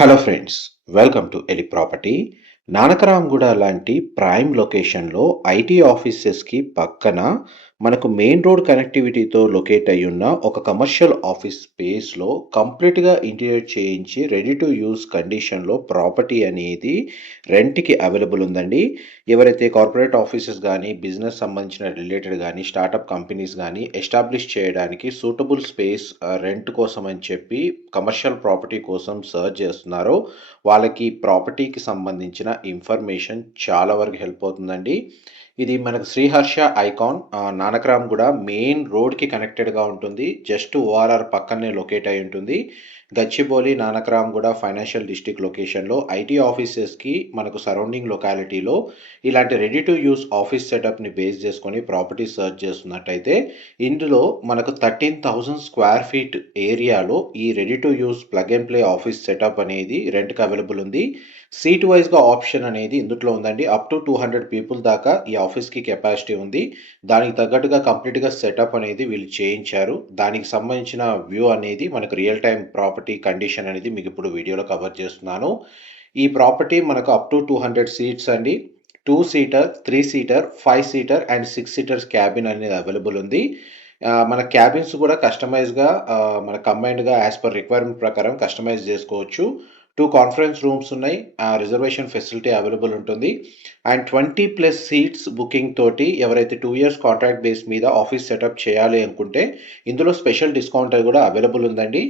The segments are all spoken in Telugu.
హలో ఫ్రెండ్స్, వెల్కమ్ టు ఎలి ప్రాపర్టీ. నానకరాంగూడ లాంటి ప్రైమ్ లొకేషన్లో ఐటీ ఆఫీసెస్కి పక్కన మనకు మెయిన్ రోడ్ కనెక్టివిటీతో లొకేట్ అయి ఉన్న ఒక కమర్షియల్ ఆఫీస్ స్పేస్లో కంప్లీట్గా ఇంటీరియర్ చేయించి రెడీ టు యూస్ కండిషన్లో ప్రాపర్టీ అనేది రెంట్కి అవైలబుల్ ఉందండి. ఎవరైతే కార్పొరేట్ ఆఫీసెస్ కానీ బిజినెస్ సంబంధించిన రిలేటెడ్ కానీ స్టార్టప్ కంపెనీస్ కానీ ఎస్టాబ్లిష్ చేయడానికి సూటబుల్ స్పేస్ రెంట్ కోసం అని చెప్పి కమర్షియల్ ప్రాపర్టీ కోసం సర్చ్ చేస్తున్నారో వాళ్ళకి ప్రాపర్టీకి సంబంధించిన ఇన్ఫర్మేషన్ చాలా వరకు హెల్ప్ అవుతుందండి. ఇది మనకు శ్రీహర్ష ఐకాన్ నానక్రామ్ కూడా మెయిన్ రోడ్కి కనెక్టెడ్గా ఉంటుంది. జస్ట్ ఓఆర్ఆర్ పక్కనే లొకేట్ అయి ఉంటుంది. Gachibowli Nanakramguda financial district లొకేషన్లో ఐటీ ఆఫీసెస్కి మనకు సరౌండింగ్ లొకాలిటీలో ఇలాంటి రెడీ టు యూస్ ఆఫీస్ సెటప్ని బేస్ చేసుకొని ప్రాపర్టీ సర్చ్ చేస్తున్నట్టయితే ఇందులో మనకు 13,000 స్క్వేర్ ఫీట్ ఏరియాలో ఈ ready to use plug and play office setup అనేది రెంట్కి అవైలబుల్ ఉంది. సీట్ వైజ్గా ఆప్షన్ అనేది ఇందులో ఉందండి. అప్ టు 200 పీపుల్ దాకా ఈ ఆఫీస్కి కెపాసిటీ ఉంది. దానికి తగ్గట్టుగా కంప్లీట్గా సెటప్ అనేది వీళ్ళు చేయించారు. దానికి సంబంధించిన వ్యూ అనేది మనకు రియల్ టైం ప్రాపర్టీ కండిషన్ అనేది మీకు ఇప్పుడు వీడియోలో కవర్ చేస్తున్నాను. ఈ ప్రాపర్టీ మనకు అప్ టు 200 సీట్స్ అండి. 2 seater, 3 seater, 5 seater and 6 seaters cabin అనేది అవైలబుల్ ఉంది. మన క్యాబిన్స్ కూడా కస్టమైజ్గా మన కంబైన్డ్గా యాజ్ పర్ రిక్వైర్మెంట్ ప్రకారం కస్టమైజ్ చేసుకోవచ్చు. 2 కాన్ఫరెన్స్ రూమ్స్ ఉన్నాయి. రిజర్వేషన్ ఫెసిలిటీ అవైలబుల్ ఉంటుంది. అండ్ 20+ సీట్స్ బుకింగ్ తోటి ఎవరైతే 2 ఇయర్స్ కాంట్రాక్ట్ బేస్ మీద ఆఫీస్ సెటప్ చేయాలి అనుకుంటే ఇందులో స్పెషల్ డిస్కౌంట్ అది కూడా అవైలబుల్ ఉందండి.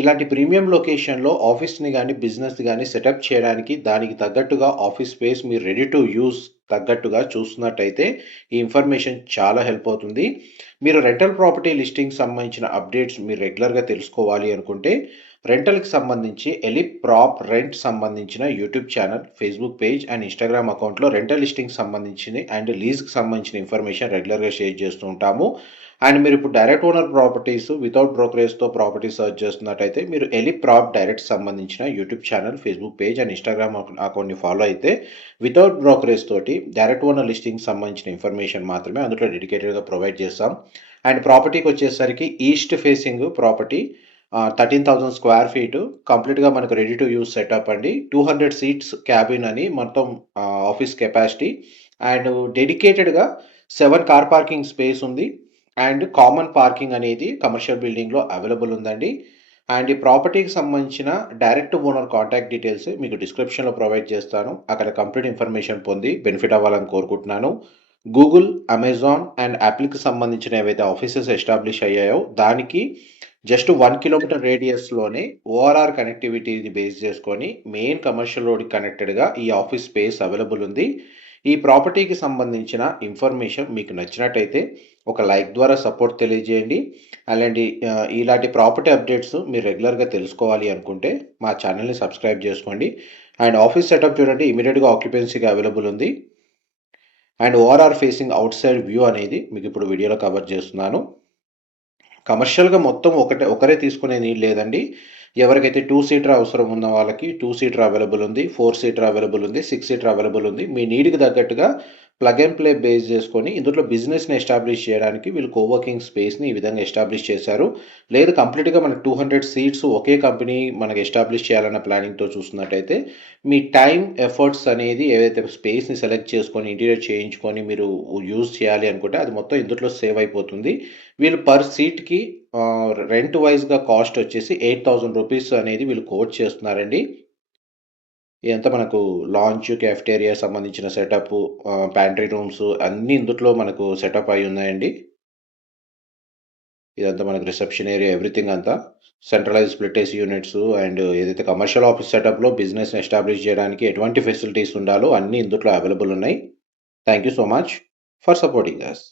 ఇలాంటి ప్రీమియం లొకేషన్లో ఆఫీస్ని కానీ బిజినెస్ని కానీ సెటప్ చేయడానికి దానికి తగ్గట్టుగా ఆఫీస్ స్పేస్ మీరు రెడీ టు యూస్ తగ్గట్టుగా చూస్తున్నట్టయితే ఈ ఇన్ఫర్మేషన్ చాలా హెల్ప్ అవుతుంది. మీరు రెంటల్ ప్రాపర్టీ లిస్టింగ్ సంబంధించిన అప్డేట్స్ మీరు రెగ్యులర్గా తెలుసుకోవాలి అనుకుంటే రెంటల్కి సంబంధించి ఎలి ప్రాప్ రెంట్ సంబంధించిన YouTube channel, Facebook page and Instagram అకౌంట్లో రెంటల్ లిస్టింగ్ సంబంధించిన అండ్ లీజ్కి సంబంధించిన ఇన్ఫర్మేషన్ రెగ్యులర్గా షేర్ చేస్తూ ఉంటాము. అండ్ మీరు ఇప్పుడు డైరెక్ట్ ఓనర్ ప్రాపర్టీస్ వితౌట్ బ్రోకరేజ్తో ప్రాపర్టీ సర్చ్ చేస్తున్నట్టయితే మీరు ఎలి ప్రాప్ డైరెక్ట్ సంబంధించిన YouTube channel, Facebook page and Instagram అకౌంట్ని ఫాలో అయితే వితౌట్ బ్రోకరేజ్ తోటి డైరెక్ట్ ఓనర్ లిస్టింగ్ సంబంధించిన ఇన్ఫర్మేషన్ మాత్రమే అందులో డెడికేటెడ్గా ప్రొవైడ్ చేస్తాం. అండ్ ప్రాపర్టీకి వచ్చేసరికి east facing property 13,000 square feet కంప్లీట్గా మనకు రెడీ టు యూస్ సెటప్ అండి. 200 సీట్స్ క్యాబిన్ అని మొత్తం ఆఫీస్ కెపాసిటీ అండ్ డెడికేటెడ్గా 7 కార్ పార్కింగ్ స్పేస్ ఉంది. అండ్ కామన్ పార్కింగ్ అనేది కమర్షియల్ బిల్డింగ్లో అవైలబుల్ ఉందండి. అండ్ ఈ ప్రాపర్టీకి సంబంధించిన డైరెక్ట్ ఓనర్ కాంటాక్ట్ డీటెయిల్స్ మీకు డిస్క్రిప్షన్లో ప్రొవైడ్ చేస్తాను. అక్కడ కంప్లీట్ ఇన్ఫర్మేషన్ పొంది బెనిఫిట్ అవ్వాలని కోరుకుంటున్నాను. గూగుల్, అమెజాన్ అండ్ యాపిల్కి సంబంధించిన ఏవైతే ఆఫీసెస్ ఎస్టాబ్లిష్ అయ్యాయో దానికి జస్ట్ 1 కిలోమీటర్ రేడియస్లోనే ఓఆర్ఆర్ కనెక్టివిటీని బేస్ చేసుకొని మెయిన్ కమర్షియల్ రోడ్కి కనెక్టెడ్గా ఈ ఆఫీస్ స్పేస్ అవైలబుల్ ఉంది. ఈ ప్రాపర్టీకి సంబంధించిన ఇన్ఫర్మేషన్ మీకు నచ్చినట్టయితే ఒక లైక్ ద్వారా సపోర్ట్ తెలియజేయండి. అలాంటి ఇలాంటి ప్రాపర్టీ అప్డేట్స్ మీరు రెగ్యులర్గా తెలుసుకోవాలి అనుకుంటే మా ఛానల్ని సబ్స్క్రైబ్ చేసుకోండి. అండ్ ఆఫీస్ సెటప్ చూడండి, ఇమీడియట్గా ఆక్యుపెన్సీగా అవైలబుల్ ఉంది. And ORR facing out side view అనేది మీకు ఇప్పుడు వీడియోలో కవర్ చేస్తున్నాను. కమర్షియల్గా మొత్తం ఒకరే తీసుకునే నీడ్ లేదండి. ఎవరికైతే 2 సీటర్ అవసరం ఉన్న వాళ్ళకి 2 సీటర్ అవైలబుల్ ఉంది, 4 సీటర్ అవైలబుల్ ఉంది, 6 సీటర్ అవైలబుల్ ఉంది. మీ నీడ్కి తగ్గట్టుగా ప్లగ్ అండ్ ప్లే బేస్ చేసుకొని ఇందులో బిజినెస్ని ఎస్టాబ్లిష్ చేయడానికి వీళ్ళు కోవర్కింగ్ స్పేస్ని ఈ విధంగా ఎస్టాబ్లిష్ చేశారు. లేదు కంప్లీట్గా మనకు 200 సీట్స్ ఒకే కంపెనీ మనకు ఎస్టాబ్లిష్ చేయాలన్న ప్లానింగ్తో చూస్తున్నట్టయితే మీ టైం ఎఫర్ట్స్ అనేది ఏదైతే స్పేస్ని సెలెక్ట్ చేసుకొని ఇంటీరియర్ చేయించుకొని మీరు యూజ్ చేయాలి అనుకుంటే అది మొత్తం ఇందులో సేవ్ అయిపోతుంది. వీళ్ళు పర్ సీట్కి రెంట్ వైజ్గా కాస్ట్ వచ్చేసి 8,000 రూపీస్ అనేది వీళ్ళు కోట్ చేస్తున్నారండి. ఇదంతా మనకు లాంచ్, క్యాఫ్టేరియా సంబంధించిన సెటప్, ప్యాంట్రీ రూమ్స్ అన్నీ ఇందులో మనకు సెటప్ అయి ఉన్నాయండి. ఇదంతా మనకు రిసెప్షన్ ఏరియా ఎవ్రీథింగ్ అంతా centralize split AC units and ఏదైతే కమర్షియల్ ఆఫీస్ సెటప్లో బిజినెస్ ఎస్టాబ్లిష్ చేయడానికి ఎటువంటి ఫెసిలిటీస్ ఉండాలో అన్నీ ఇందులో అవైలబుల్ ఉన్నాయి. Thank you so much for supporting us.